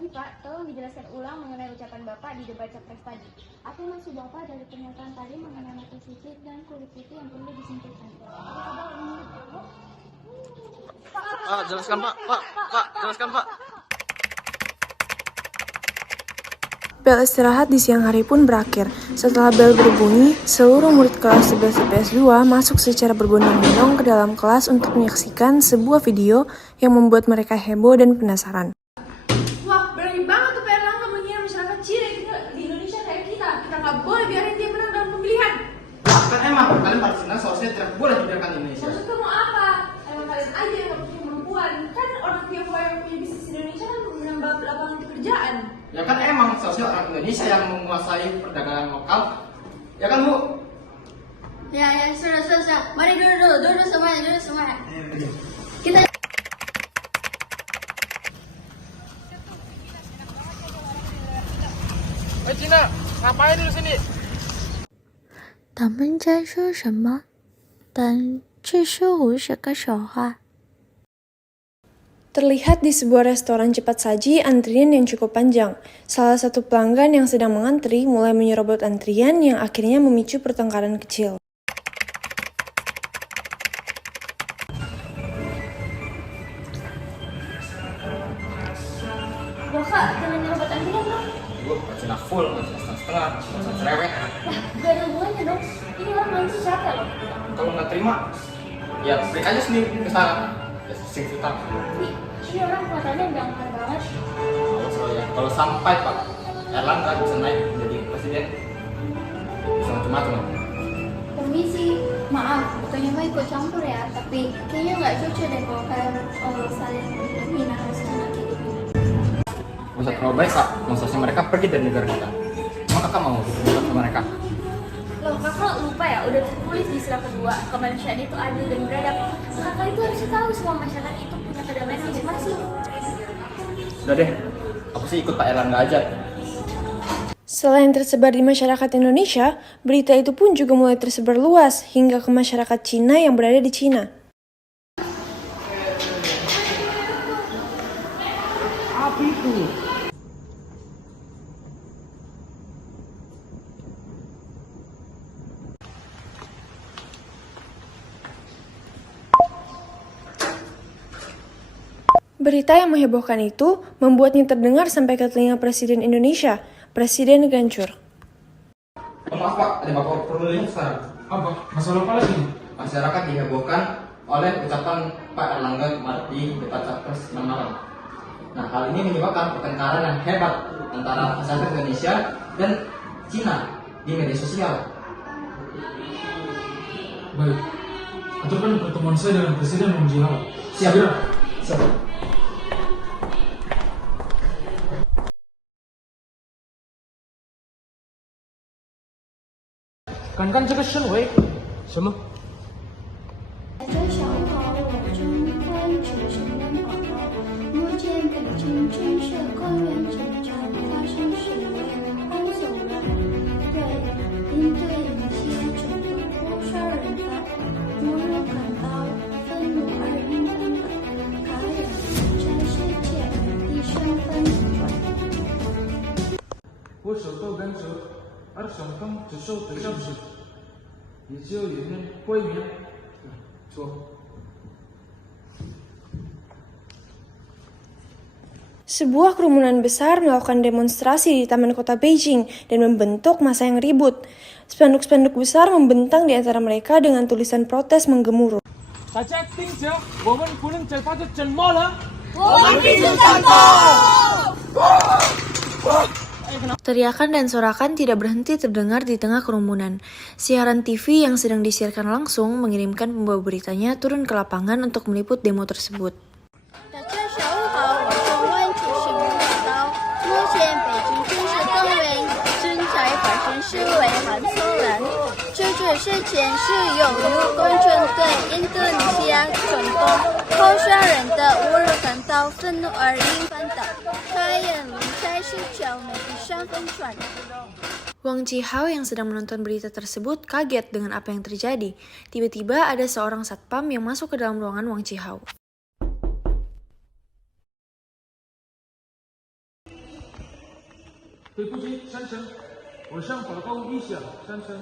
pagi, Pak. Tolong dijelaskan ulang mengenai ucapan Bapak di debat capres tadi. Apa maksud Bapak dari pernyataan tadi mengenai mata suci dan kulit putih yang perlu disingkirkan? Pak, jelaskan Pak. Pak, jelaskan Pak. Bel istirahat di siang hari pun berakhir. Setelah bel berbunyi, seluruh murid kelas 11 IPS 2 masuk secara berbondong-bondong ke dalam kelas untuk menyaksikan sebuah video yang membuat mereka heboh dan penasaran. Wah, berani banget tuh Pak Erlangga menghina masyarakat Cina di Indonesia kayak kita. Kita nggak boleh biarin dia menang dalam pemilihan. Lah, kan emang kalian Palestina seharusnya tidak boleh dibiarkan Indonesia. Maksud kamu apa? Emang kalian aja yang gak punya kemampuan. Kan orang Tiongkok yang punya bisnis di Indonesia kan menambah lapangan pekerjaan. Ya kan emang seharusnya orang Indonesia yang menguasai perdagangan lokal. Ya kan Bu? Ya, sudah. Mari duduk semuanya. Kita Cina, ngapain di sini? 他们在说什么？但这是50个说话。 Terlihat di sebuah restoran cepat saji antrian yang cukup panjang. Salah satu pelanggan yang sedang mengantri mulai menyerobot antrian yang akhirnya memicu pertengkaran kecil. Loh, Kak, jangan nyerobot antrian dong. Bu, Cina full, Cina setengah, Cina cerewet. Nah, gak ada hubungannya dong. Ini orang ngantri capek loh. Kalau nggak terima, ya break aja sendiri ke sana. Ya sing kita. Ini orang kelihatannya gangguan banget. Kalau sampai Pak Erlangga bisa naik menjadi presiden, bisa macam-macam. Permisi, maaf, bukannya mau ikut campur ya, tapi kayaknya nggak cocok deh kalau kalian saling menghina sama kita. Bisa terlalu baik Kak, maksudnya mereka pergi dari negara kita. Emang Kakak mau berdebat sama mereka? Loh, Kakak lupa ya, udah tertulis di sila kedua, kemanusiaan itu adil dan beradab. Kakak itu harus tahu semua masyarakat itu punya kedamaian masing-masing. Udah deh, aku sih ikut Pak Erlangga aja. Selain tersebar di masyarakat Indonesia, berita itu pun juga mulai tersebar luas hingga ke masyarakat Cina yang berada di Cina. Apa itu? Berita yang menghebohkan itu membuatnya terdengar sampai ke telinga Presiden Indonesia, Presiden Gancur. Maaf Pak, ada Bapak perlu lihat sekarang. Apa? Masalah apa lagi? Masyarakat dihebohkan oleh ucapan Pak Erlangga kemarin di debat capres malam. Nah, hal ini menyebabkan pertengkaran yang hebat antara masyarakat Indonesia dan Cina di media sosial. Baik. Aturkan pertemuan saya dengan Presiden Wang Jihao. Siap. Segera. Siap. 敢干这个身为什么？在小跑我中关注新闻广告，目前北京军事公园经常发生示威、轰走人，对应对一些中国不少人的侮辱感到愤怒而运动的他人全世界的身份转。我手到甘蔗，而双方只受的教训，也只有颜面会面。说。 Sebuah kerumunan besar melakukan demonstrasi di Taman Kota Beijing dan membentuk massa yang ribut. Spanduk-spanduk besar membentang di antara mereka dengan tulisan protes menggemuruh. Teriakan dan sorakan tidak berhenti terdengar di tengah kerumunan. Siaran TV yang sedang disiarkan langsung mengirimkan pembawa beritanya turun ke lapangan untuk meliput demo tersebut. 示威和骚乱，这个事件是由于共军对印度尼西亚中东候选人的侮辱感到愤怒而引发的。他言论在社交媒体上疯传。 Wang Jihao yang sedang menonton berita tersebut kaget dengan apa yang terjadi. Tiba-tiba ada seorang satpam yang masuk ke dalam ruangan Wang Jihao. 对不起，先生，我想报告一下，先生，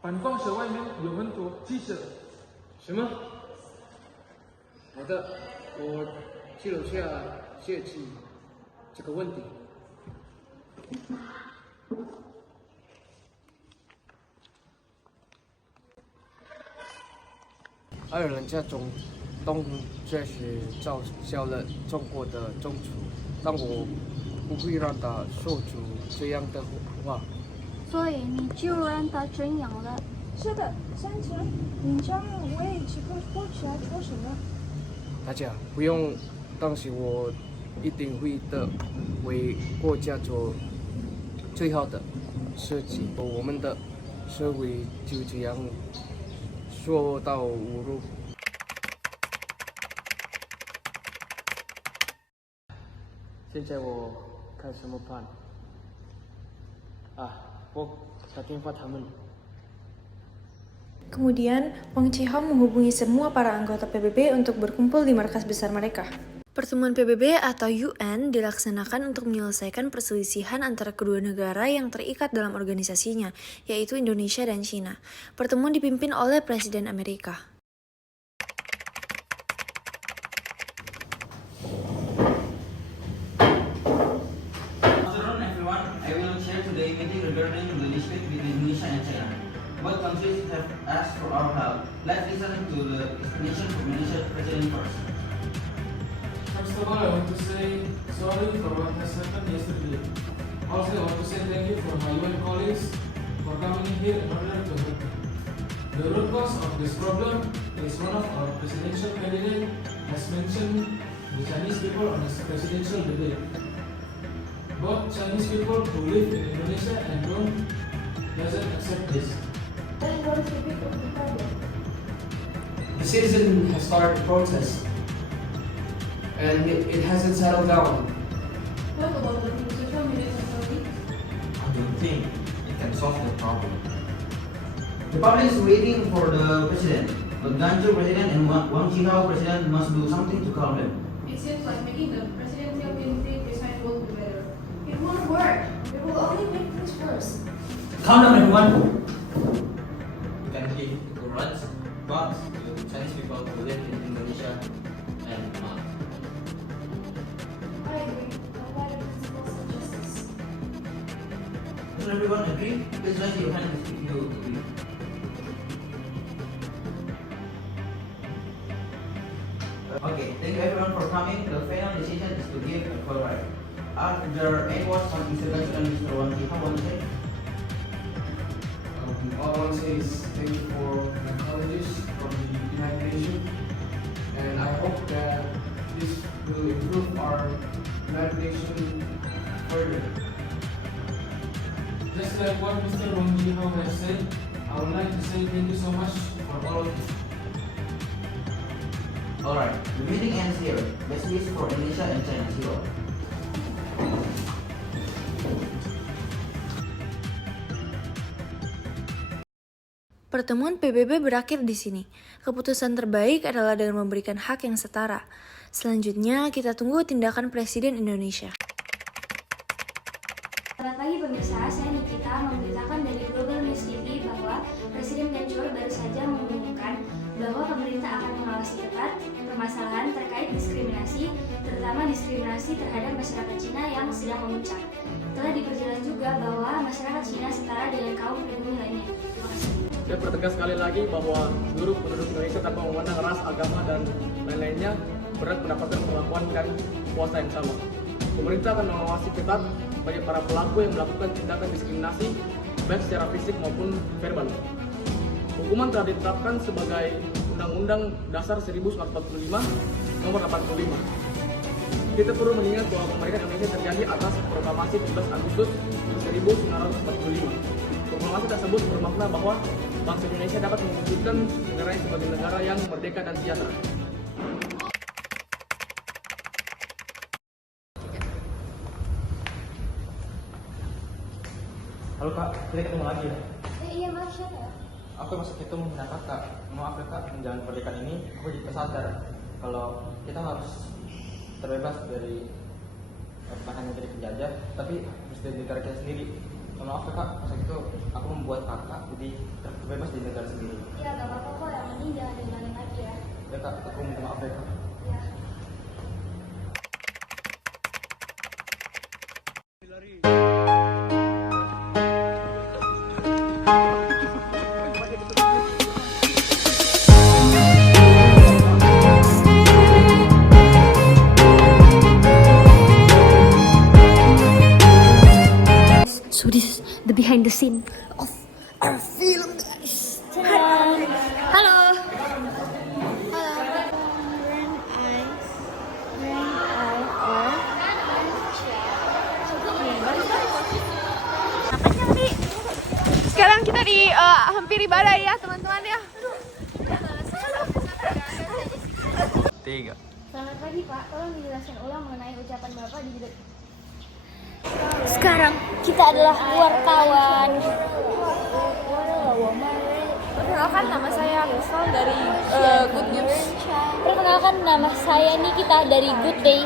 办公室外面有很多记者。什么？好的，我记录下谢记这个问题。还有人家中东确实造效了中国的宗主，但我不会让他说出这样的话。所以你就让他这样了。是的，先生，你这样为这个国家做什么？大家不用担心，我一定会的为国家做最好的设计。我们的社会就这样受到侮辱。现在我看什么办？我打电话他们。Kemudian, Wang Chihong menghubungi semua para anggota PBB untuk berkumpul di markas besar mereka. Pertemuan PBB atau UN dilaksanakan untuk menyelesaikan perselisihan antara kedua negara yang terikat dalam organisasinya, yaitu Indonesia dan China. Pertemuan dipimpin oleh Presiden Amerika. Afternoon everyone, I will share today meeting regarding the dispute between Indonesia and China. Both countries have asked for our help. Let's listen to the explanation from Indonesian President first. First of all, I want to say sorry for what has happened yesterday. Also, I want to say thank you for my UN colleagues for coming here in order to help me. The root cause of this problem is one of our presidential candidates has mentioned the Chinese people on his presidential debate. Both Chinese people who live in Indonesia and doesn't accept this. Then what is the big of the problem? The citizen has started a protest, and it hasn't settled down. What about the social media authority? I don't think it can solve the problem. The public is waiting for the president, but Ganjo president and Wang Chihao president must do something to calm them. It seems like making the presidential candidate decide will be better. It won't work. It will only make things worse. Calm down everyone. We can give equal rights, but to Chinese people who live in Indonesia and not. I agree. But what are the principles of justice? Does everyone agree? Please raise your hand if you agree. Okay, thank you everyone for coming. The final decision is to give a call right. Are there any words from Mr. Ganjo and Mr. Wang Chihao want to say? All I want to say is thank you for the colleges from the United Nations, and I hope that this will improve our United Nations further. Just like what Mr. Wang Chihao has said, I would like to say thank you so much for all of you. Alright, the meeting ends here. Best wishes for Indonesia and China. See you all. Pertemuan PBB berakhir di sini. Keputusan terbaik adalah dengan memberikan hak yang setara. Selanjutnya, kita tunggu tindakan Presiden Indonesia. Selamat pagi pemirsa, saya Nikita memberitakan dari Global News TV bahwa Presiden Ganjo baru saja mengumumkan bahwa pemerintah akan mengawasi ketat permasalahan terkait diskriminasi, terutama diskriminasi terhadap masyarakat Cina yang sedang memuncak. Telah diperjelas juga bahwa masyarakat Cina setara dengan kaum pribumi lainnya. Terima kasih. Saya pertegas sekali lagi bahwa seluruh penduduk Indonesia tanpa memandang ras, agama, dan lain-lainnya berhak mendapatkan perlakuan dan kuasa yang sama. Pemerintah akan mengawasi ketat bagi para pelaku yang melakukan tindakan diskriminasi baik secara fisik maupun verbal. Hukuman telah ditetapkan sebagai Undang-Undang Dasar 1945 Nomor 85. Kita perlu mengingat bahwa kemerdekaan Indonesia terjadi atas Proklamasi 17 Agustus 1945. Proklamasi tersebut bermakna bahwa bangsa Indonesia dapat mewujudkan negaranya sebagai negara yang merdeka dan sejahtera. Halo kak, kita ketemu lagi ya. Iya, Mas, siapa ya? Aku maksud itu menghina kakak. Maaf ya kak, menjalani pernikahan ini aku jadi sadar kalau kita harus terbebas dari bukan hanya dari penjajah, tapi harus dari negara kita sendiri. Maaf ya kak, masa itu aku membuat kakak jadi terbebas di negara sendiri. Ya gak apa-apa kok, yang penting jangan diulangin lagi ya. Ya kak, aku minta maaf ya kak. Ya. So this is the behind the scene of our film, guys. Halo. Halo. Sekarang kita di hampir ibadah ya teman-teman ya. 3. Selamat pagi Pak, tolong dijelaskan ulang mengenai ucapan Bapak di judul. Sekarang kita adalah wartawan. Perkenalkan nama saya Kristal dari Good News. Perkenalkan nama saya Nikita dari Good Day.